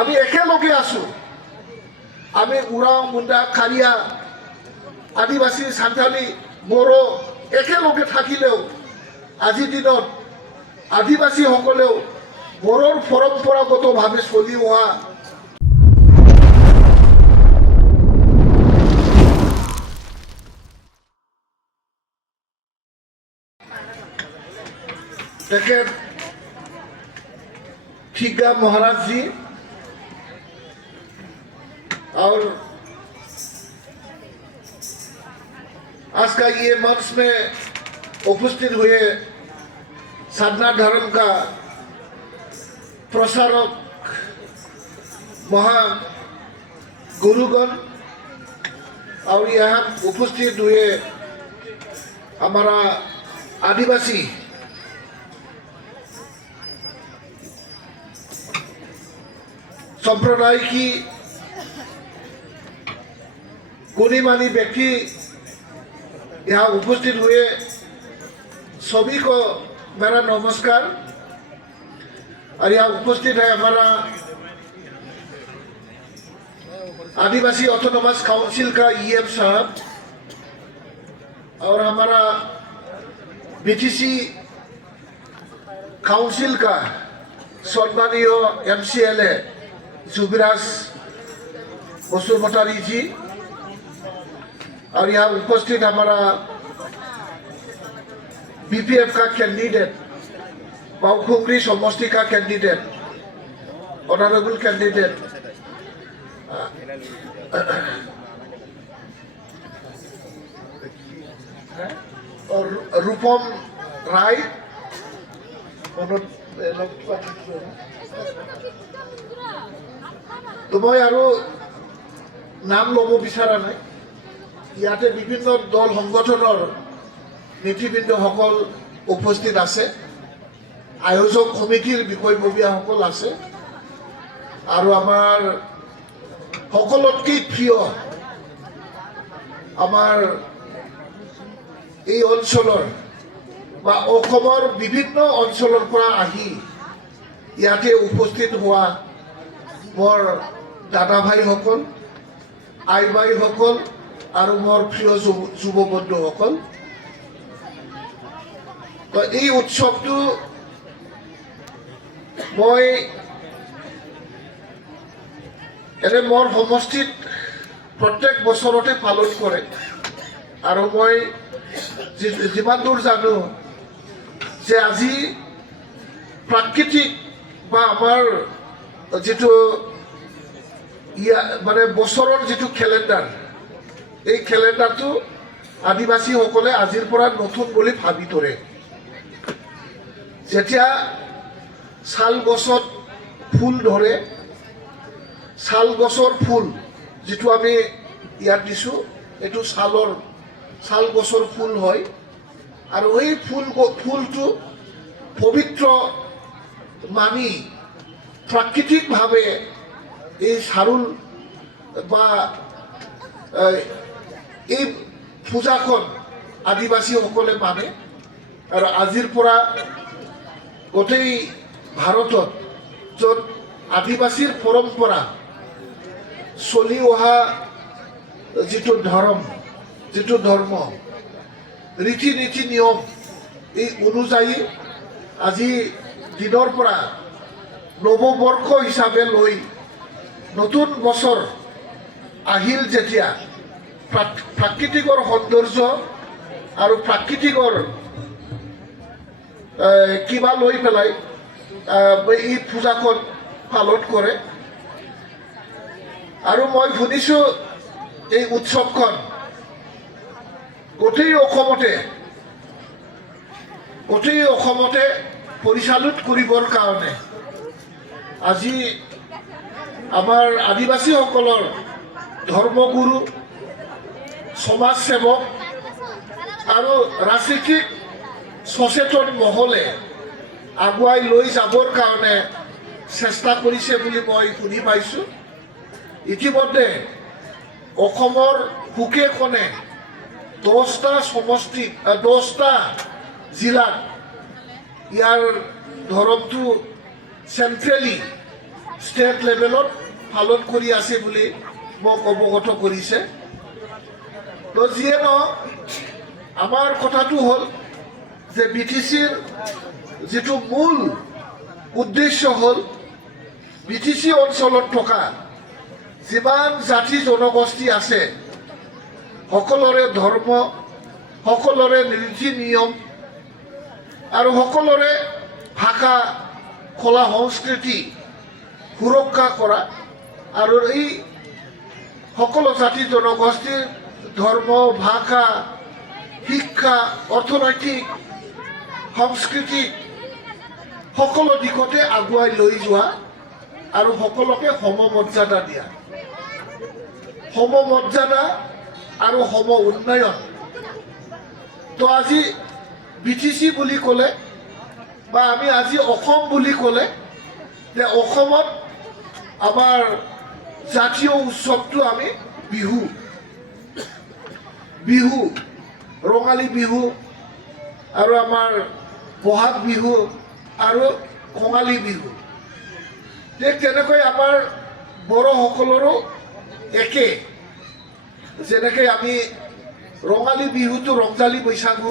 আমি একেলগে আছো। আমি উৰাও, মুণ্ডা, খাৰিয়া, আদিবাসী, সান্থালী, বড়ো একেলগে থাকিলেও আজিৰ দিনত আদিবাসীসকলেও বড়োৰ পৰম্পৰাগতভাৱে চলি অহা तेखेत ठीका महाराज जी और आज का ये मंच में उपस्थित हुए साधना धर्म का प्रसारक महा गुरुगण और यहाँ उपस्थित हुए हमारा आदिवासी संप्रदाय की गुणी मानी व्यक्ति यहाँ उपस्थित हुए सभी को मेरा नमस्कार। और यहाँ उपस्थित है हमारा आदिवासी ऑटोनोमस काउंसिल का ईएम साहब और हमारा बीटीसी काउंसिल का सम्मानीय एमसीएलए जुबिराज बसुमतारी जी और यहाँ उपस्थित हमारा बीपीएफ का कैंडिडेट, बाउखुंग्री समष्टि का कैंडिडेट, ऑनरेबल कैंडिडेट और रूपम राय, तो मैं और नाम लব विचारा ना। इते विभिन्न दल संगठनर नेतृबृंदসকল उपस्थित আছে, आयोजक कमिटिर বিষয়ববীয়াসকল আছে আৰু আমাৰ সকলোতকৈ প্ৰিয় আমাৰ এই অঞ্চলৰ বা অসমৰ বিভিন্ন অঞ্চলৰ পৰা আহি ইয়াতে উপস্থিত হোৱা মোৰ দাদা ভাইসকল, আই বাইসকল আৰু মোৰ প্ৰিয় যুৱ বন্ধুসকল, তো এই উৎসৱটো মই এনে মোৰ সমষ্টিত প্ৰত্যেক বছৰতে পালন কৰে। আৰু মই যিমান দূৰ জানো যে আজি প্ৰাকৃতিক বা আমাৰ যিটো মানে বছৰৰ যিটো কেলেণ্ডাৰ, এই কেলেণ্ডাৰটো আদিবাসীসকলে আজিৰ পৰা নতুন বুলি ভাবি ধৰে। যেতিয়া শাল গছত ফুল ধৰে, শাল গছৰ ফুল যিটো আমি ইয়াত দিছোঁ, এইটো শাল গছৰ ফুল হয়। আৰু এই ফুলটো পবিত্ৰ মানি প্ৰাকৃতিকভাৱে এই চাৰুল বা এই পূজাখন আদিবাসীসকলে মানে। আৰু আজিৰ পৰা গোটেই ভাৰতত য'ত আদিবাসীৰ পৰম্পৰা চলি অহা যিটো ধৰ্ম ৰীতি নীতি নিয়ম এই অনুযায়ী আজি দিনৰ পৰা নৱবৰ্ষ হিচাপে লৈ নতুন বছৰ আহিল, যেতিয়া প্ৰাকৃতিকৰ সৌন্দৰ্য আৰু প্ৰাকৃতিকৰ কিবা লৈ পেলাই এই পূজাখন পালন কৰে। আৰু মই শুনিছোঁ এই উৎসৱখন গোটেই অসমতে পৰিচালিত কৰিবৰ কাৰণে আজি আমাৰ আদিবাসীসকলৰ ধৰ্মগুৰু, সমাজসেৱক আৰু ৰাজনৈতিক সচেতন মহলে আগুৱাই লৈ যাবৰ কাৰণে চেষ্টা কৰিছে বুলি মই শুনি পাইছোঁ। ইতিমধ্যে অসমৰ সুকে কোণে 10টা সমষ্টি 10টা জিলাত ইয়াৰ ধৰমটো চেণ্ট্ৰেলি ষ্টেট লেভেলত পালন কৰি আছে বুলি মোক অৱগত কৰিছে। তো যিয়ে নহওক আমাৰ কথাটো হ'ল যে BTCৰ যিটো মূল উদ্দেশ্য হ'ল BTC অঞ্চলত থকা যিমান জাতি জনগোষ্ঠী আছে সকলোৰে ধৰ্ম, সকলোৰে নীতি নিয়ম আৰু সকলোৰে ভাষা, কলা সংস্কৃতি সুৰক্ষা কৰা আৰু এই সকলো জাতি জনগোষ্ঠীৰ ধৰ্ম, ভাষা, শিক্ষা, অৰ্থনৈতিক, সাংস্কৃতিক সকলো দিশতে আগুৱাই লৈ যোৱা আৰু সকলোকে সমমৰ্যাদা দিয়া, সমমৰ্যাদা আৰু সম উন্নয়ন। তো আজি BTC বুলি ক'লে বা আমি আজি অসম বুলি ক'লে যে অসমত আমাৰ জাতীয় উৎসৱটো আমি বিহু, বিহু, ৰঙালী বিহু আৰু আমাৰ বহাগ বিহু আৰু কঙালী বিহু। ঠিক তেনেকৈ আমাৰ বড়োসকলৰো একে, যেনেকৈ আমি ৰঙালী বিহুটো ৰংজালী বৈশাগু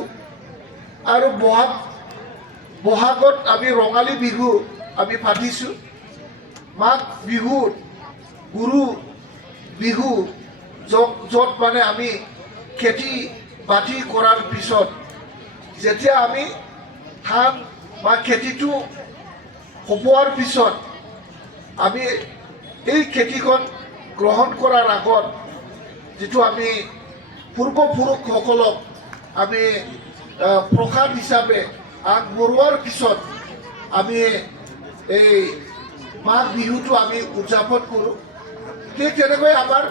আৰু বহাগত আমি ৰঙালী বিহু আমি পাতিছোঁ। মাঘ বিহুত গুৰু বিহু য'ত মানে আমি খেতি বাতি কৰাৰ পিছত যেতিয়া আমি ধান বা খেতিটো হবোৱাৰ পিছত আমি এই খেতিখন গ্ৰহণ কৰাৰ আগত যিটো আমি পূৰ্বপুৰুষসকলক আমি প্ৰসাদ হিচাপে আগবঢ়োৱাৰ পিছত আমি এই মাঘ বিহুটো আমি উদযাপন কৰোঁ। ঠিক তেনেকৈ আমাৰ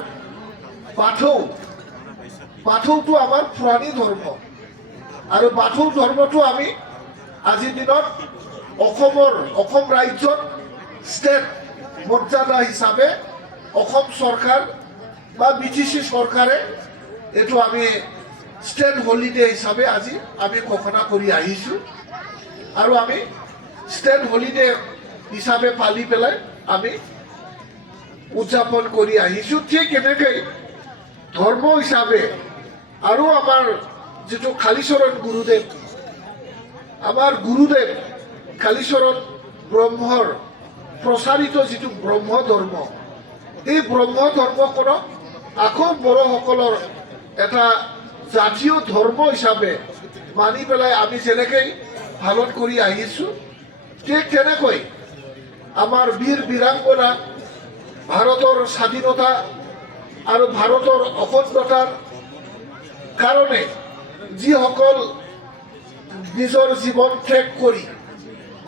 বাথৌটো আমাৰ পুৰণি ধৰ্ম আৰু বাথৌ ধৰ্মটো আমি আজিৰ দিনত অসম ৰাজ্যত ষ্টেট মৰ্যাদা হিচাপে অসম চৰকাৰ বা BTC চৰকাৰে এইটো আমি ষ্টেট হলিডে হিচাপে আজি আমি ঘোষণা কৰি আহিছোঁ আৰু আমি ষ্টেট হলিডে হিচাপে পালি পেলাই আমি উদযাপন কৰি আহিছোঁ। ঠিক এনেকৈ ধৰ্ম হিচাপে আৰু আমাৰ যিটো কালীচৰণ গুৰুদেৱ, আমাৰ গুৰুদেৱ কালীচৰণ ব্ৰহ্মৰ প্ৰচাৰিত যিটো ব্ৰহ্ম ধৰ্ম, এই ব্ৰহ্ম ধৰ্মখনক আকৌ বড়োসকলৰ এটা জাতীয় ধৰ্ম হিচাপে মানি পেলাই আমি যেনেকৈ পালন কৰি আহিছোঁ, ঠিক তেনেকৈ আমাৰ বীৰ বীৰাংগনা, ভাৰতৰ স্বাধীনতা আৰু ভাৰতৰ অখণ্ডতাৰ কাৰণে যিসকল নিজৰ জীৱন ত্যাগ কৰি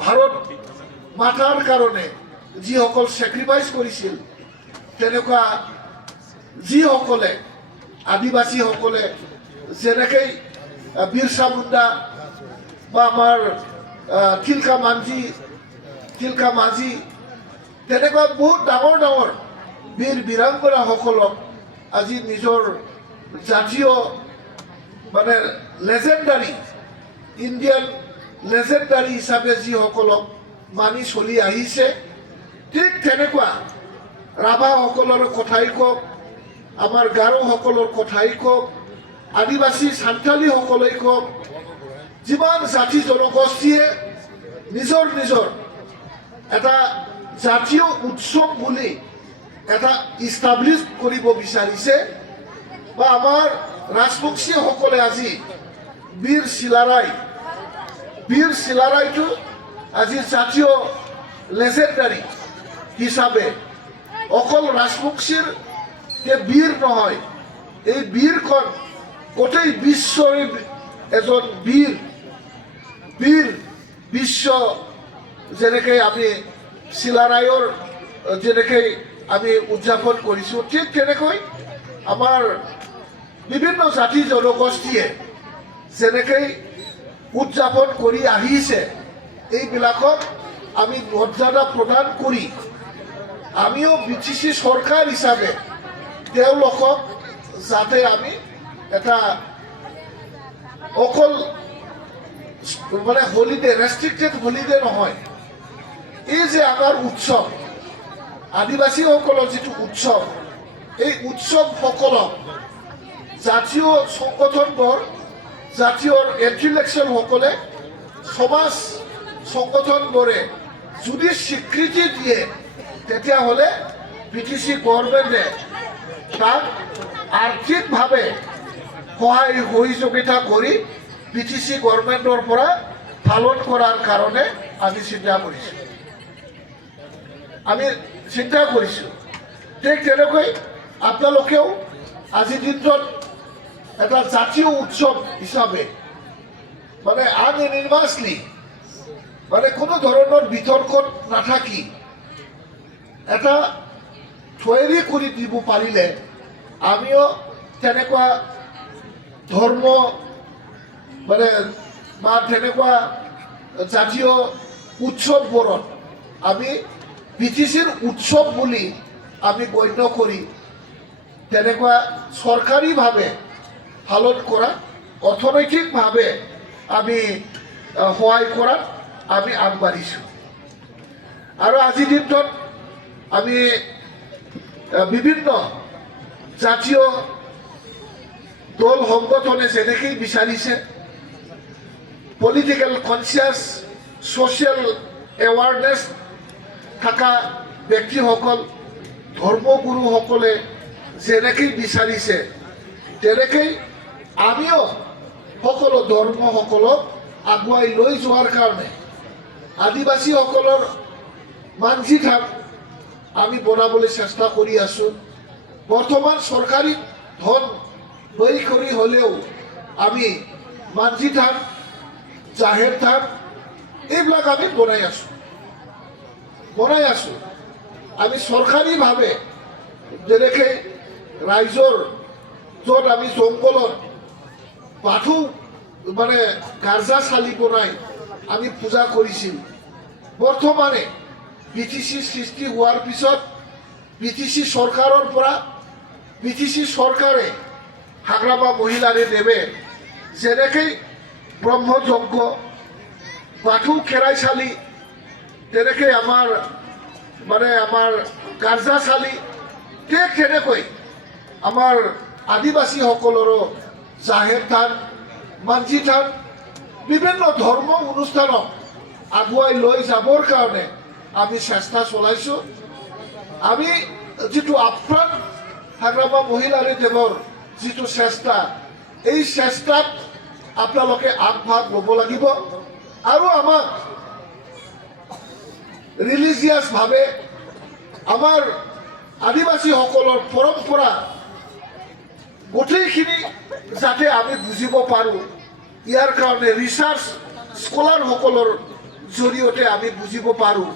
ভাৰত মাতাৰ কাৰণে যিসকল চেক্ৰিফাইচ কৰিছিল, তেনেকুৱা যিসকলে আদিবাসীসকলে যেনেকৈ বিৰচা মুণ্ডা বা আমাৰ তিলকা মাঝি তেনেকুৱা বহুত ডাঙৰ ডাঙৰ বীৰ বীৰাংগনাসকলক আজি নিজৰ জাতীয় মানে লেজেণ্ডাৰী, ইণ্ডিয়ান লেজেণ্ডাৰী হিচাপে যিসকলক মানি চলি আহিছে, ঠিক তেনেকুৱা ৰাভাসকলৰ কথাই কওক, আমাৰ গাৰোসকলৰ কথাই কওক, আদিবাসী সান্থালীসকলেই কওক, যিমান জাতি জনগোষ্ঠীয়ে নিজৰ নিজৰ এটা জাতীয় উৎসৱ বুলি এটা ইষ্টাব্লিছ কৰিব বিচাৰিছে বা আমাৰ ৰাজবংশীসকলে আজি বীৰ চিলাৰাইটো আজি জাতীয় লেজেণ্ডাৰী হিচাপে অকল ৰাজবংশীৰ বীৰ নহয়, এই বীৰখন গোটেই বিশ্বৰে এজন বীৰ বিশ্ব, যেনেকৈ আমি চিলাৰায়ৰ যেনেকৈ আমি উদযাপন কৰিছোঁ, ঠিক তেনেকৈ আমাৰ বিভিন্ন জাতি জনগোষ্ঠীয়ে যেনেকৈ উদযাপন কৰি আহিছে, এইবিলাকক আমি মৰ্যাদা প্ৰদান কৰি আমিও BTC চৰকাৰ হিচাপে তেওঁলোকক যাতে আমি এটা অকল মানে হলিডে, ৰেষ্ট্ৰিক্টেড হলিডে নহয়, এই যে আমাৰ উৎসৱ, আদিবাসীসকলৰ যিটো উৎসৱ, এই উৎসৱসকলক জাতীয় সংগঠনবোৰ, জাতীয় ইন্টেলেকচুৱেলসকলে, সমাজ সংগঠনবোৰে যদি স্বীকৃতি দিয়ে, তেতিয়াহ'লে BTC গভৰ্ণমেণ্টে তাক আৰ্থিকভাৱে সহায় সহযোগিতা কৰি BTC গভৰ্ণমেণ্টৰ পৰা পালন কৰাৰ কাৰণে আমি চিন্তা কৰিছোঁ। ঠিক তেনেকৈ আপোনালোকেও আজিৰ দিনটোত এটা জাতীয় উৎসৱ হিচাপে মানে আনএনিমাছলি, মানে কোনো ধৰণৰ বিতৰ্কত নাথাকি এটা তৈয়াৰী কৰি দিব পাৰিলে আমিও তেনেকুৱা ধৰ্ম মানে বা তেনেকুৱা জাতীয় উৎসৱবোৰত আমি BTCৰ উৎসৱ বুলি আমি গণ্য কৰি তেনেকুৱা চৰকাৰীভাৱে পালন কৰা, অৰ্থনৈতিকভাৱে আমি সহায় কৰাত আমি আগবাঢ়িছোঁ। আৰু আজিৰ দিনটোত আমি বিভিন্ন জাতীয় দল সংগঠনে যেনেকৈ বিচাৰিছে, পলিটিক্যাল কনচিয়াস, সোশ্যাল এৱাৰনেছ থকা ব্যক্তিসকল, ধৰ্মগুৰুসকলে যেনেকৈ বিচাৰিছে, তেনেকৈ আমিও সকলো ধৰ্মসকলক আগুৱাই লৈ যোৱাৰ কাৰণে আদিবাসীসকলৰ মানচিত্ৰাক আমি বনাবলৈ চেষ্টা কৰি আছোঁ। বৰ্তমান চৰকাৰী ধন ব্যয় কৰি হ'লেও আমি মানচিত্ৰাক, জাহেৰ থান এইবিলাক আমি বনাই আছোঁ। আমি চৰকাৰীভাৱে যেনেকৈ ৰাইজৰ য'ত আমি জংঘলত বাথৌ মানে গাৰ্জাশালী বনাই আমি পূজা কৰিছিলোঁ, বৰ্তমানে BTC সৃষ্টি হোৱাৰ পিছত BTC চৰকাৰৰ পৰা BTC চৰকাৰে হাগ্ৰামা মহিলাৰে দেৱে যেনেকৈ ব্ৰহ্মযজ্ঞ, বাথৌ খেৰাইশালী, তেনেকৈ আমাৰ গাৰ্জাশালী, ঠিক তেনেকৈ আমাৰ আদিবাসীসকলৰো জাহেৰ থান, মানজি থান, বিভিন্ন ধৰ্ম অনুষ্ঠানক আগুৱাই লৈ যাবৰ কাৰণে আমি চেষ্টা চলাইছোঁ। আমি যিটো আপ্ৰাণ হাগ্ৰামা মহিলাৰে দেৱৰ যিটো চেষ্টা, এই চেষ্টাত আপোনালোকে আগভাগ ল'ব লাগিব আৰু আমাক ৰিলিজিয়াছভাৱে আমাৰ আদিবাসীসকলৰ পৰম্পৰা গোটেইখিনি যাতে আমি বুজিব পাৰোঁ, ইয়াৰ কাৰণে ৰিচাৰ্চ স্কলাৰসকলৰ জৰিয়তে আমি বুজিব পাৰোঁ,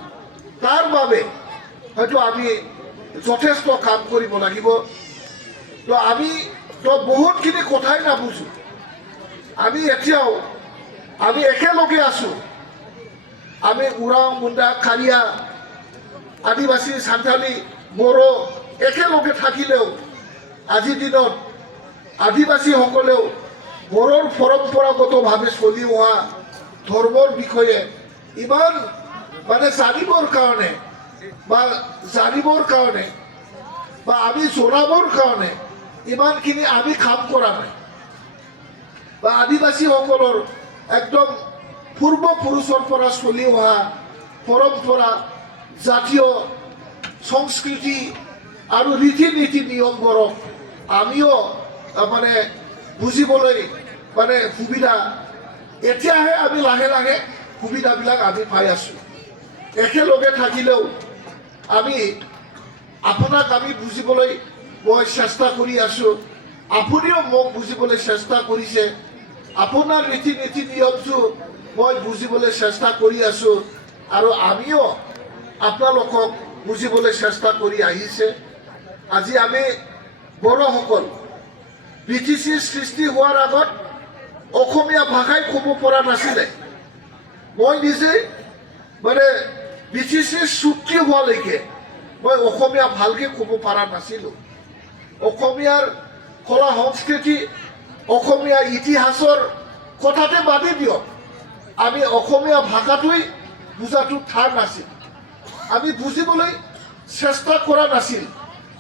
তাৰ বাবে হয়তো আমি যথেষ্ট কাম কৰিব লাগিব। তো আমি বহুতখিনি কথাই নাবুজোঁ, আমি এতিয়াও আমি একেলগে আছোঁ। আমি উৰাও, মুণ্ডা, কাৰিয়া, আদিবাসী, সান্থালী, বড়ো একেলগে থাকিলেও আজিৰ দিনত আদিবাসীসকলেও বড়োৰ পৰম্পৰাগতভাৱে চলি অহা ধৰ্মৰ বিষয়ে ইমান মানে জানিবৰ কাৰণে বা আমি জনাবৰ কাৰণে ইমানখিনি আমি কাম কৰা নাই। বা আদিবাসীসকলৰ একদম পূৰ্বপুৰুষৰ পৰা চলি অহা পৰম্পৰা, জাতীয় সংস্কৃতি আৰু ৰীতি নীতি নিয়মবোৰক আমিও মানে বুজিবলৈ মানে সুবিধা, এতিয়াহে আমি লাহে লাহে সুবিধাবিলাক আমি পাই আছোঁ। একেলগে থাকিলেও আমি আপোনাক আমি বুজিবলৈ মই চেষ্টা কৰি আছোঁ, আপুনিও মোক বুজিবলৈ চেষ্টা কৰিছে, আপোনাৰ ৰীতি নীতি নিয়মটো মই বুজিবলৈ চেষ্টা কৰি আছোঁ আৰু আমিও আপোনালোকক বুজিবলৈ চেষ্টা কৰি আহিছে। আজি আমি বড়োসকল BTC সৃষ্টি হোৱাৰ আগত অসমীয়া ভাষাই ক'ব পৰা নাছিলে। মই নিজে মানে BTC চুক্তি হোৱালৈকে মই অসমীয়া ভালকৈ ক'ব পৰা নাছিলোঁ। অসমীয়াৰ কলা সংস্কৃতি, অসমীয়া ইতিহাসৰ কথাতে বাদে দিয়ক, আমি অসমীয়া ভাষাটোৱেই বুজাটো ঠাৰ নাছিল। আমি বুজিবলৈ চেষ্টা কৰা নাছিল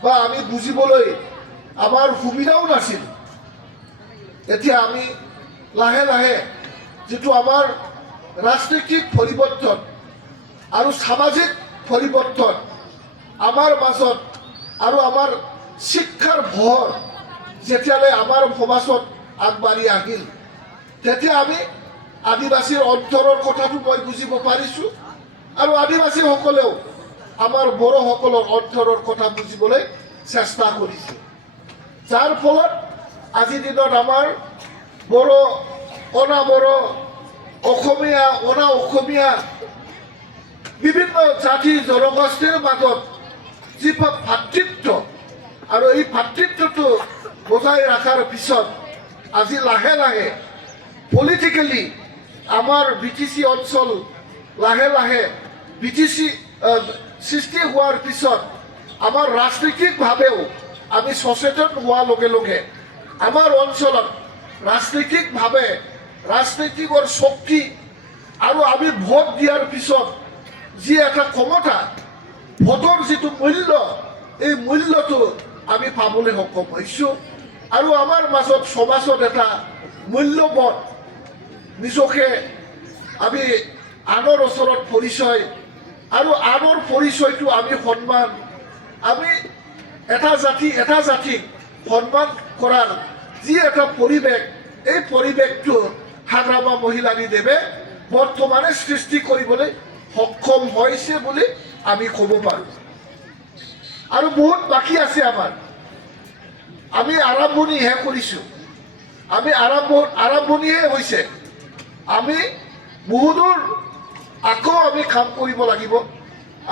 বা আমি বুজিবলৈ আমাৰ সুবিধাও নাছিল। এতিয়া আমি লাহে লাহে যিটো আমাৰ ৰাজনৈতিক পৰিৱৰ্তন আৰু সামাজিক পৰিৱৰ্তন আমাৰ মাজত আৰু আমাৰ শিক্ষাৰ ভৰ যেতিয়ালৈ আমাৰ সমাজত আগবাঢ়ি আহিল, তেতিয়া আমি আদিবাসীৰ অন্তৰৰ কথাটো মই বুজিব পাৰিছোঁ আৰু আদিবাসীসকলেও আমাৰ বড়োসকলৰ অন্তৰৰ কথা বুজিবলৈ চেষ্টা কৰিছে। যাৰ ফলত আজিৰ দিনত আমাৰ বড়ো, অনাবড়ো, অসমীয়া, অনা অসমীয়া বিভিন্ন জাতি জনগোষ্ঠীৰ মাজত যি ভাতৃত্ব আৰু এই ভাতৃত্বটো বজাই ৰখাৰ পিছত আজি লাহে লাহে পলিটিকেলি আমাৰ BTC অঞ্চল লাহে লাহে BTC সৃষ্টি হোৱাৰ পিছত আমাৰ ৰাজনৈতিকভাৱেও আমি সচেতন হোৱাৰ লগে লগে আমাৰ অঞ্চলত ৰাজনৈতিকভাৱে ৰাজনৈতিকৰ শক্তি আৰু আমি ভোট দিয়াৰ পিছত যি এটা ক্ষমতা, ভোটৰ যিটো মূল্য, এই মূল্যটো আমি পাবলৈ সক্ষম হৈছোঁ আৰু আমাৰ মাজত সমাজত এটা মূল্যবোধ, নিজকে আমি আনৰ ওচৰত পৰিচয় আৰু আনৰ পৰিচয়টো আমি সন্মান, আমি এটা জাতিক সন্মান কৰাৰ যি এটা পৰিৱেশ, এই পৰিৱেশটো হাগ্ৰামা মহিলাৰীদেৱে বৰ্তমানে সৃষ্টি কৰিবলৈ সক্ষম হৈছে বুলি আমি ক'ব পাৰোঁ। আৰু বহুত বাকী আছে আমাৰ। আমি আৰম্ভণিহে কৰিছোঁ, আমি আৰম্ভণিহে হৈছে। আমি বহুদূৰ আকৌ আমি কাম কৰিব লাগিব।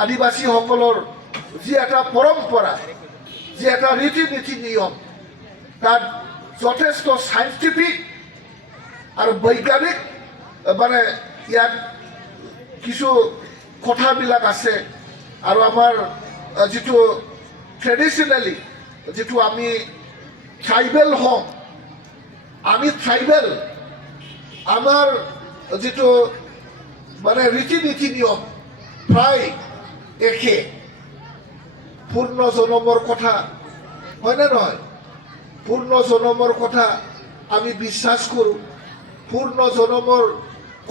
আদিবাসীসকলৰ যি এটা পৰম্পৰা, যি এটা ৰীতি নীতি নিয়ম, তাত যথেষ্ট চাইণ্টিফিক আৰু বৈজ্ঞানিক মানে ইয়াত কিছু কথাবিলাক আছে। আৰু আমাৰ যিটো ট্ৰেডিশ্যনেলি যিটো আমি ট্ৰাইবেল হওঁ, আমি ট্ৰাইবেল, আমাৰ যিটো মানে ৰীতি নীতি নিয়ম প্ৰায় একে। পূৰ্ণ জনমৰ কথা হয়নে নহয়? পূৰ্ণ জনমৰ কথা আমি বিশ্বাস কৰোঁ। পূৰ্ণ জনমৰ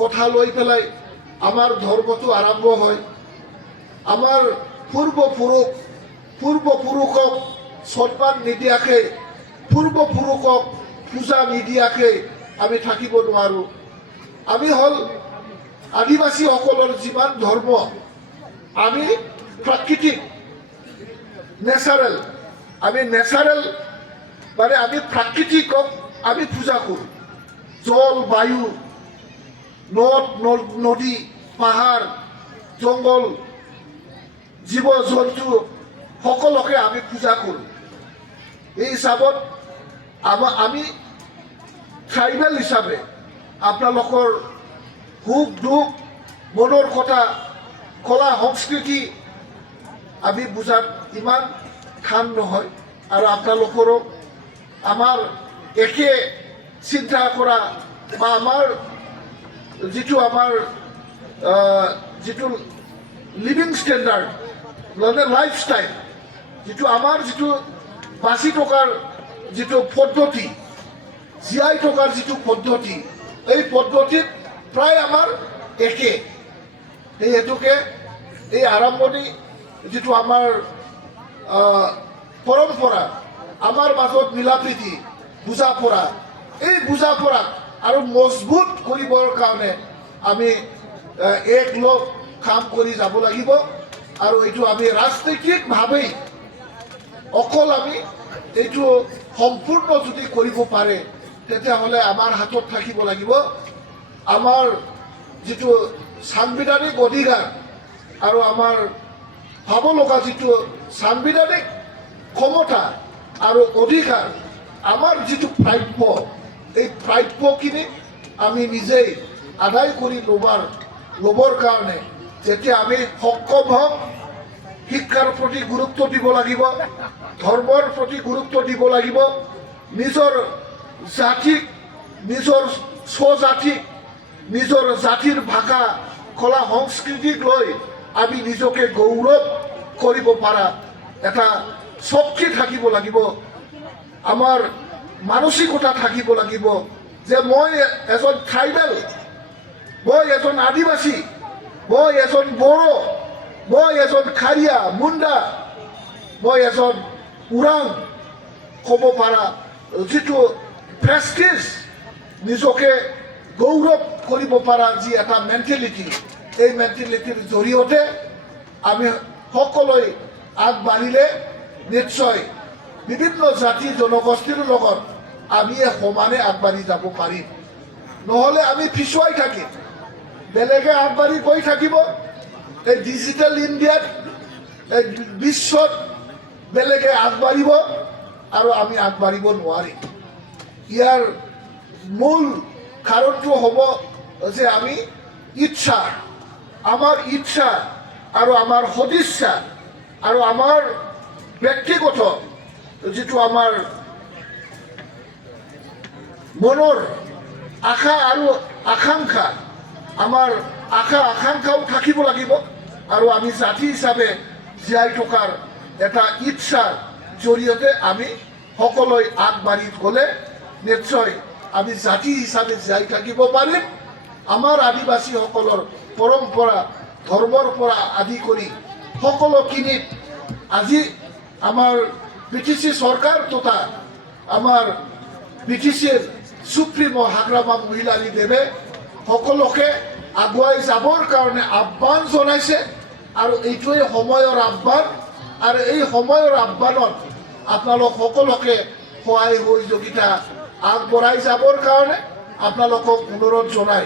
কথা লৈ পেলাই আমাৰ ধৰ্মটো আৰম্ভ হয়। আমাৰ পূৰ্বপুৰুষক সন্মান নিদিয়াকৈ, পূৰ্বপুৰুষক পূজা নিদিয়াকৈ আমি থাকিব নোৱাৰোঁ। আমি হ'ল আদিবাসীসকলৰ যিমান ধৰ্ম, আমি প্ৰাকৃতিক, নেচাৰেল, মানে আমি প্ৰাকৃতিকক আমি পূজা কৰোঁ। জল, বায়ু, নদী, পাহাৰ, জংঘল, জীৱ জন্তু সকলোকে আমি পূজা কৰোঁ। এই হিচাপত আমি ট্ৰাইবেল হিচাপে আপোনালোকৰ সুখ দুখ, মনৰ কথা, কলা সংস্কৃতি আমি বুজাত ইমান টান নহয়। আৰু আপোনালোকৰো আমাৰ একে চিন্তা কৰা বা আমাৰ যিটো লিভিং ষ্টেণ্ডাৰ্ড, মানে লাইফষ্টাইল, আমাৰ যিটো বাচি থকাৰ যিটো পদ্ধতি, জীয়াই থকাৰ যিটো পদ্ধতি, এই পদ্ধতিত প্ৰায় আমাৰ একে। সেই হেতুকে এই আৰম্ভণি যিটো আমাৰ পৰম্পৰা, আমাৰ মাজত মিলাপ্ৰীতি, বুজা-পৰা, এই বুজা-পৰাক আৰু মজবুত কৰিবৰ কাৰণে আমি এক লগ কাম কৰি যাব লাগিব। আৰু এইটো আমি ৰাজনৈতিকভাৱেই অকল আমি এইটো সম্পূৰ্ণ যদি কৰিব পাৰে, তেতিয়াহ'লে আমাৰ হাতত থাকিব লাগিব আমাৰ যিটো সাংবিধানিক অধিকাৰ আৰু আমাৰ পাব লগা যিটো সাংবিধানিক ক্ষমতা আৰু অধিকাৰ, আমাৰ যিটো প্ৰাপ্য, এই প্ৰাপ্যখিনি আমি নিজেই আদায় কৰি ল'বৰ কাৰণে যেতিয়া আমি সক্ষম হ'ম, শিক্ষাৰ প্ৰতি গুৰুত্ব দিব লাগিব, ধৰ্মৰ প্ৰতি গুৰুত্ব দিব লাগিব, নিজৰ জাতিক, নিজৰ স্বজাতিক, নিজৰ জাতিৰ ভাষা, কলা সংস্কৃতিক লৈ আমি নিজকে গৌৰৱ কৰিব পৰা এটা শক্তি থাকিব লাগিব, আমাৰ মানসিকতা থাকিব লাগিব যে মই এজন ট্ৰাইবেল, মই এজন আদিবাসী, মই এজন বড়ো, মই এজন খাৰিয়া মুণ্ডা, মই এজন ওৰাং ক'ব পৰা যিটো প্ৰেষ্টিজ, নিজকে গৌৰৱ কৰিব পৰা যি এটা মেণ্টেলিটি, এই মেণ্টেলিটিৰ জৰিয়তে আমি সকলোৱে আগবাঢ়িলে নিশ্চয় বিভিন্ন জাতি জনগোষ্ঠীৰ লগত আমি সমানে আগবাঢ়ি যাব পাৰিম। নহ'লে আমি পিছুৱাই থাকিম, বেলেগে আগবাঢ়ি গৈ থাকিব। এই ডিজিটেল ইণ্ডিয়াত, এই বিশ্বত বেলেগে আগবাঢ়িব আৰু আমি আগবাঢ়িব নোৱাৰিম। ইয়াৰ মূল কাৰণটো হ'ব যে আমি ইচ্ছা, আমাৰ ইচ্ছা আৰু আমাৰ সদিচ্ছা আৰু আমাৰ ব্যক্তিগত যিটো আমাৰ মনৰ আশা আৰু আকাংক্ষা, আমাৰ আশা আকাংক্ষাও থাকিব লাগিব আৰু আমি জাতি হিচাপে জীয়াই থকাৰ এটা ইচ্ছাৰ জৰিয়তে আমি সকলোৱে আগবাঢ়ি গ'লে নিশ্চয় আমি জাতি হিচাপে জীয়াই থাকিব পাৰিম। আমাৰ আদিবাসীসকলৰ পৰম্পৰা, ধৰ্মৰ পৰা আদি কৰি সকলোখিনিত আজি আমাৰ BTC চৰকাৰ তথা আমাৰ BTCৰ সুপ্ৰিমো হাগ্ৰামা মহিলাৰী দেৱে সকলোকে আগুৱাই যাবৰ কাৰণে আহ্বান জনাইছে আৰু এইটোৱে সময়ৰ আহ্বান। আৰু এই সময়ৰ আহ্বানত আপোনালোক সকলোকে সহায় সহযোগিতা আগবঢ়াই যাবৰ কাৰণে আপোনালোকক অনুৰোধ জনাই